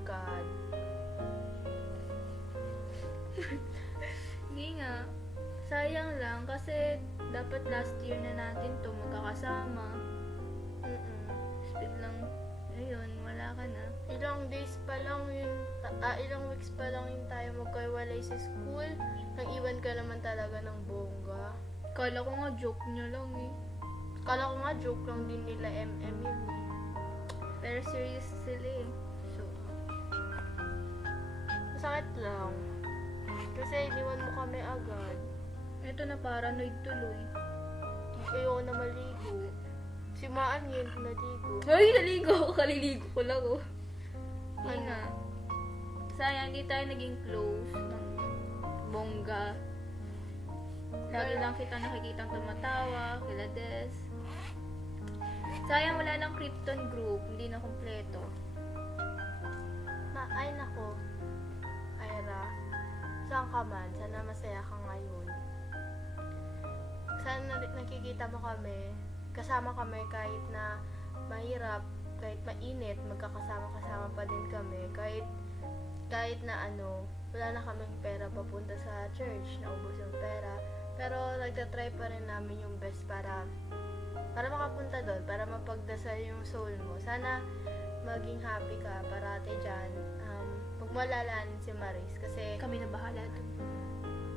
agad. Hindi nga. Sayang lang kasi dapat last year na natin to magkakasama. Tapos biglang, ayun, wala ka na. Ilang days pa lang yun, ilang weeks pa lang yun tayo magkaiwalay sa school. Nang iwan ka naman talaga ng bongga. Kala ko nga joke nyo lang eh. Kala ko nga joke lang din nila MM yun eh. Pero serious sila eh. So, Masakit lang. Kasi iniwan mo kami agad. eto na paranoid tuloy. Ayoko na maligo. Si Maan yun, naligo. Ay, naligo ako. Kaliligo ko lang oh. Hindi Ano? nga. Sayang, hindi tayo naging close ng bongga. Lagi lang kita nakikitang tumatawa, kila Des. Sayang, wala lang Krypton group. Hindi na kompleto. Ay nako. Ira, saan ka man? Sana masaya ka ngayon. Sana nakikita mo kami. Kasama kami kahit na mahirap, kahit mainit, magkakasama-kasama pa din kami. Kahit na wala na kaming pera papunta sa church, naubos yung pera. Pero nagtatry pa rin namin yung best para makapunta doon, para mapagdasal yung soul mo. Sana maging happy ka parati dyan. Huwag mo alalahanin si Maris kasi Kami na bahala doon.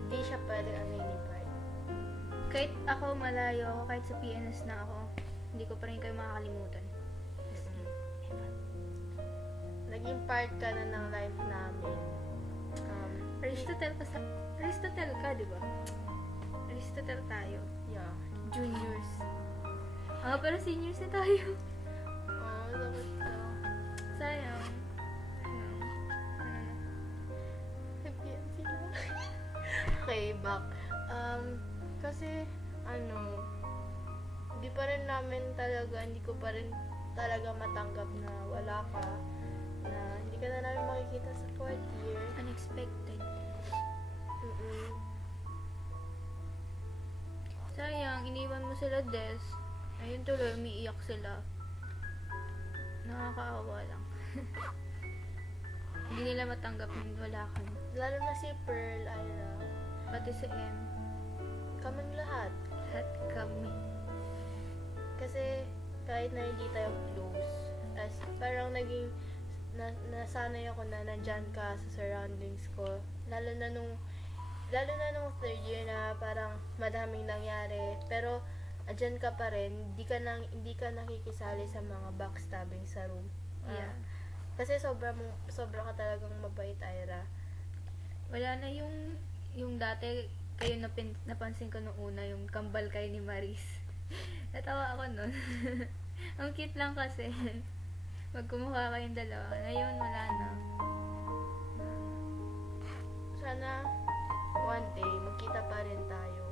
hindi siya pwede ni Pride. Kahit ako malayo ako, kahit sa PNS na ako, hindi ko pa rin kayo makakalimutan. Naging part ka na ng life namin. Aristotle ka, di ba? Aristotle tayo. Yeah. Juniors. Pero seniors na tayo. Dapat ka. Sayang. Okay, back. Kasi, hindi ko pa rin talaga matanggap na wala ka, na hindi ka na namin makikita sa 4th year. Unexpected. Mm-mm. Sayang, iniwan mo sila, Des. Ayun tuloy, umiiyak sila. Nakakaawa lang. Hindi nila matanggap na wala ka na. Lalo na si Pearl, Ira. Pati si M. Kaming lahat. Lahat kami. Kasi, kahit na hindi tayo close, parang naging, nasanay ako na nandyan ka sa surroundings ko. Lalo na nung 3rd year na parang madaming nangyari. Pero, andyan ka pa rin, hindi ka nakikisali sa mga backstabbing sa room. Yeah. Kasi sobra ka talagang mabait, Ira. Wala na yung dati, kayo napansin ko nung una, yung kambal kayo ni Maris. Natawa ako nun. Ang cute lang kasi. Magkumukha kayong dalawa. Ngayon, wala na. Sana, one day, magkita pa rin tayo.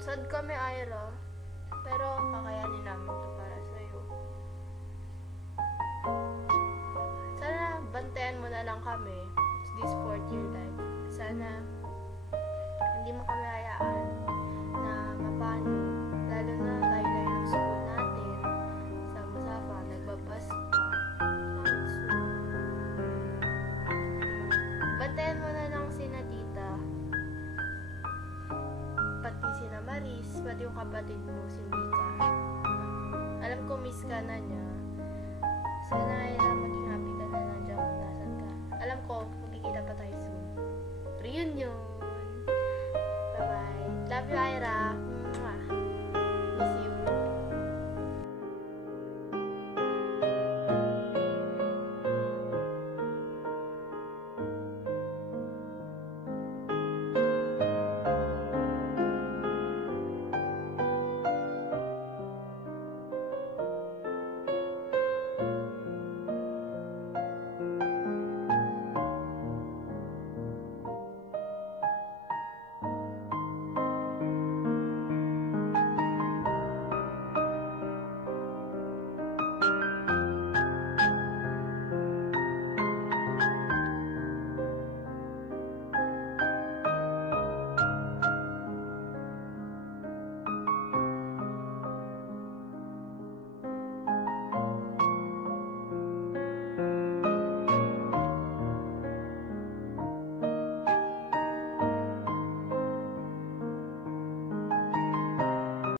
Sad kami, Ira. Pero, kakayanin namin to para sa'yo. Sana, bantayan mo na lang kami. It's this 4th year life. Sana, hindi mo kami hayaan na mapano. Lalo na layo-layo ng school natin. Sama-sama, nagbabas pa. Bantayan mo na lang sina tita. Pati sina Maris, pati yung kapatid mo, si Mika. Alam ko miss ka na niya.